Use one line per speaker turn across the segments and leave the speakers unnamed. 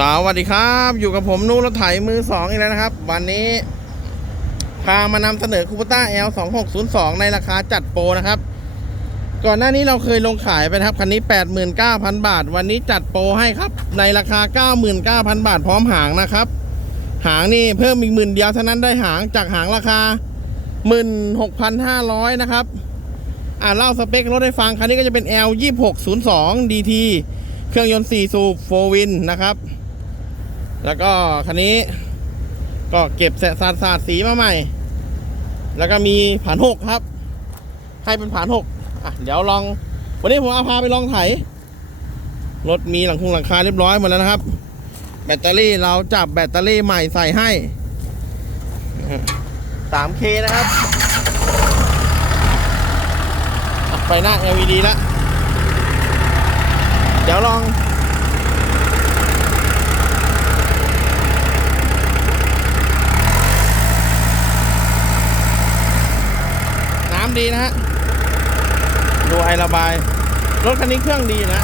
สวัสดีครับ อยู่กับผมนู่รถไถมือสองอีกแล้วนะครับ วันนี้พามานำเสนอคูปต้า L 2 6 0 2ในราคาจัดโปรนะครับ ก่อนหน้านี้เราเคยลงขายไปครับ คันนี้ 89,000 บาท วันนี้จัดโปรให้ครับ ในราคา 99,000 บาทพร้อมหางนะครับ หางนี่เพิ่มอีกหมื่นเดียวเท่านั้นได้หางจากหางราคา 16,500 นะครับ อ่าเล่าสเปครถให้ฟังคันนี้ก็จะเป็น L 2602 DT เครื่องยนต์4สูบ4วินนะครับ แล้วก็คันนี้ก็เก็บแสะสาดสาดสีมาใหม่ แล้วก็มีผ่านหกครับ ให้เป็นผ่านหกอะเดี๋ยวลอง วันนี้ผมเอาพาไปลองไถ รถมีหลังคุงหลังคาเรียบร้อยหมดแล้วนะครับ แบตเตอรี่เราจับแบตเตอรี่ใหม่ใส่ให้ 3K นะครับ ไฟหน้า LED แล้ว เดี๋ยวลอง ดีนะฮะ ดูไอระบาย รถคันนี้เครื่องดีนะ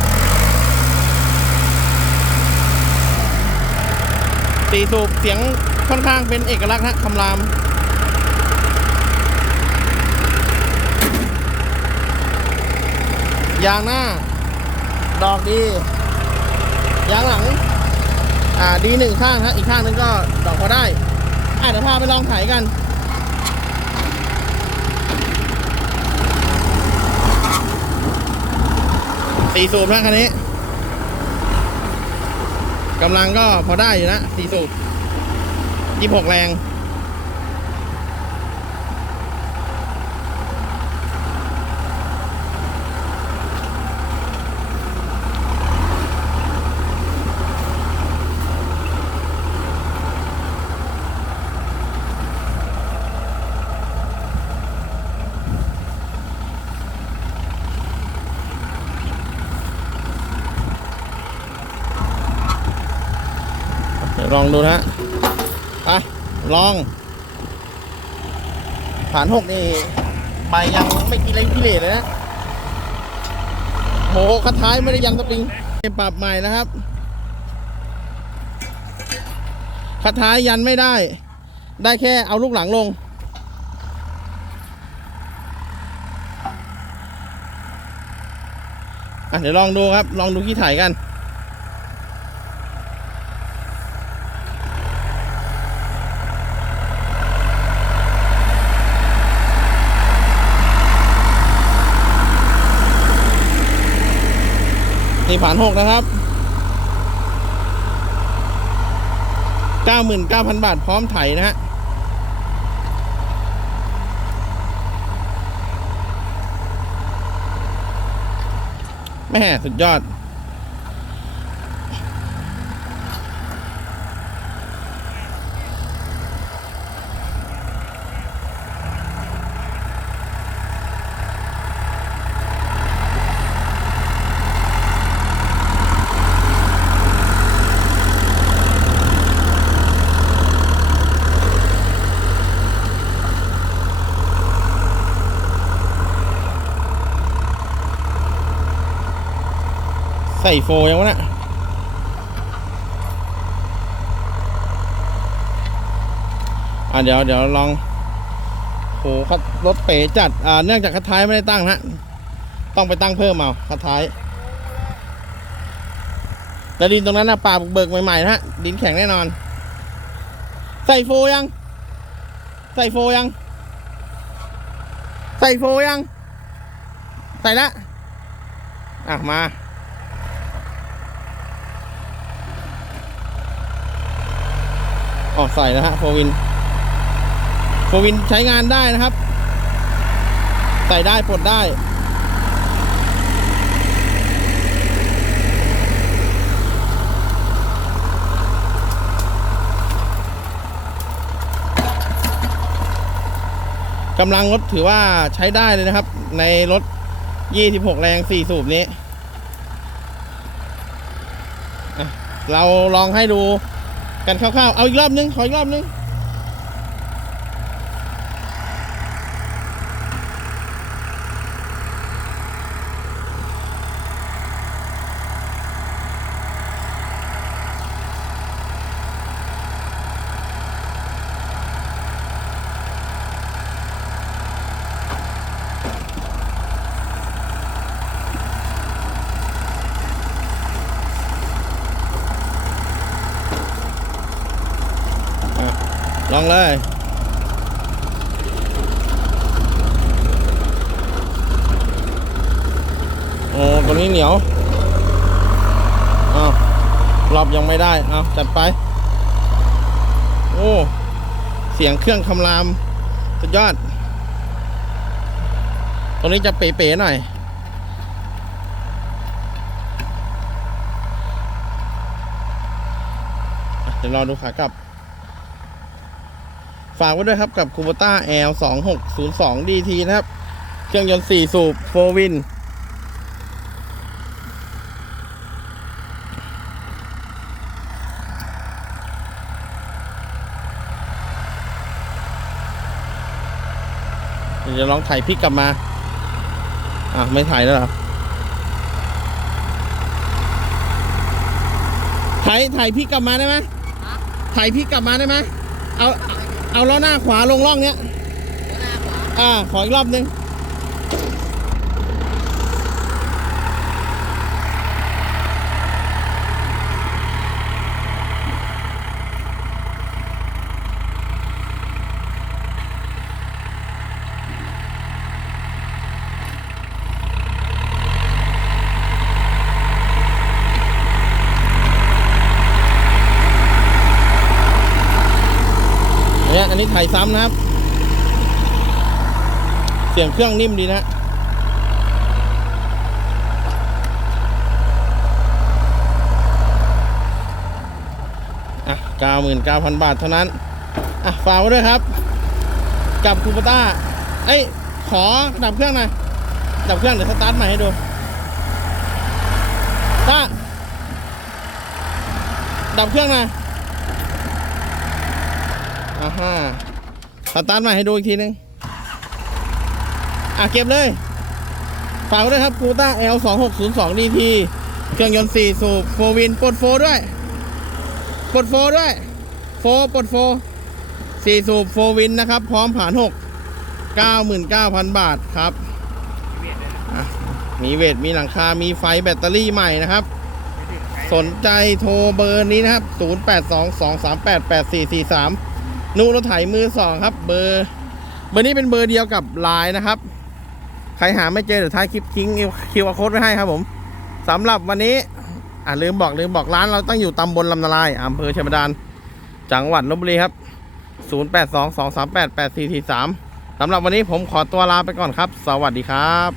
ตีสูบเสียงค่อนข้างเป็นเอกลักษณ์ฮะคำรามยางหน้า ดอกดี ยางหลัง อ่าดีหนึ่งข้างฮะอีกข้างนึงก็ดอกพอได้ อะเดี๋ยวพาไปลองไถกัน สี่สูบนะคันนี้กำลังก็พอได้อยู่นะสี่สูบยี่หกแรง ลองดูนะฮะไปลอง ผ่านหกนี่ใบยังไม่กินเล่นกิเลสเลยนะโหคัดท้ายไม่ได้ยังสปริงปรับใหม่นะครับคัดท้ายยันไม่ได้ ได้แค่เอาลูกหลังลง อะเดี๋ยวลองดูครับ ลองดูขี้ถ่ายกัน นี่ผ่านหกนะครับเก้าหมื่นเก้าพันบาทพร้อมไถนะฮะแม่สุดยอด ใส่โฟยังวะเนะอะเดี๋ยวเดี๋ยวลองโหคัดรถเป๋จัด อ่า เนื่องจากคัดท้ายไม่ได้ตั้งฮะ ต้องไปตั้งเพิ่มเอาคัดท้ายแล้วดินตรงนั้นนะป่าบุกเบิกใหม่ๆนะฮะ ดินแข็งแน่นอน ใส่โฟยัง ใส่โฟยัง ใส่โฟยัง ใส่ละ อะ มา ออกใส่นะฮะโฟวินโฟวินใช้งานได้นะครับ ใส่ได้ปลดได้ กำลังรถถือว่าใช้ได้เลยนะครับ ในรถ 26 แรง 4 สูบนี้เราลองให้ดู กันคร่าวๆ เอาอีกรอบนึง ขออีกรอบนึง ลองเลยโอ้ตัวนี้เหนียวอ้าวรอบยังไม่ได้เอาจัดไป โอ้เสียงเครื่องคำรามสุดยอดตัวนี้จะเป๋ๆหน่อยอะเดี๋ยวรอดูขากลับ ฝากไว้ด้วยครับกับ k u b o t a L 2 6 0 2 DT นะครับ เครื่องยนต์ 4 สูบ4วิน เดี๋ยวลองถ่ายพลิกกลับมา อะ ไม่ถ่ายแล้วหรอถ่ายถ่ายพลิกกลับมาได้ไหมถ่ายพลิกกลับมาได้ไหมเอา เอาล้อหน้าขวาลงร่องเนี้ยอ่า ขออีกรอบนึง อันนี้ถ่ายซ้ำนะครับ เสียงเครื่องนิ่มดีนะอะเก้าหมื่นเก้าพันบาทเท่านั้น อะฝากไว้ด้วยครับ กับคูปต้า เอ้ย ขอดับเครื่องหน่อย ดับเครื่องเดี๋ยวสตาร์ทใหม่ให้ดูต้าดับเครื่องหน่อย อ่าสตาร์ทใหม่ให้ดูอีกทีนึง อะเก็บเลย ฝากด้วยครับคูต้า L 2 6 0 2 DT เครื่องยนต์4สูบโฟวินปลดโฟด้วยปลดโฟด้วย โฟปลดโฟ4สูบโฟวินนะครับ พร้อมผ่าน6 99,000บาทครับ มีเวท มีหลังคา มีไฟแบตเตอรี่ใหม่นะครับ สนใจโทรเบอร์นี้นะครับ 0822388443 นูรถไถมือสองครับ เบอร์ เบอร์นี้เป็นเบอร์เดียวกับไลน์นะครับ ใครหาไม่เจอเดี๋ยวท้ายคลิปทิ้งคิวอาร์โค้ดไว้ให้ครับผมสำหรับวันนี้อ่าลืมบอกลืมบอกร้านเราตั้งอยู่ตำบลลำนาลายอำเภอเชียงบาดาลจังหวัดลบบุรีครับ 0822388443สำหรับวันนี้ผมขอตัวลาไปก่อนครับ สวัสดีครับ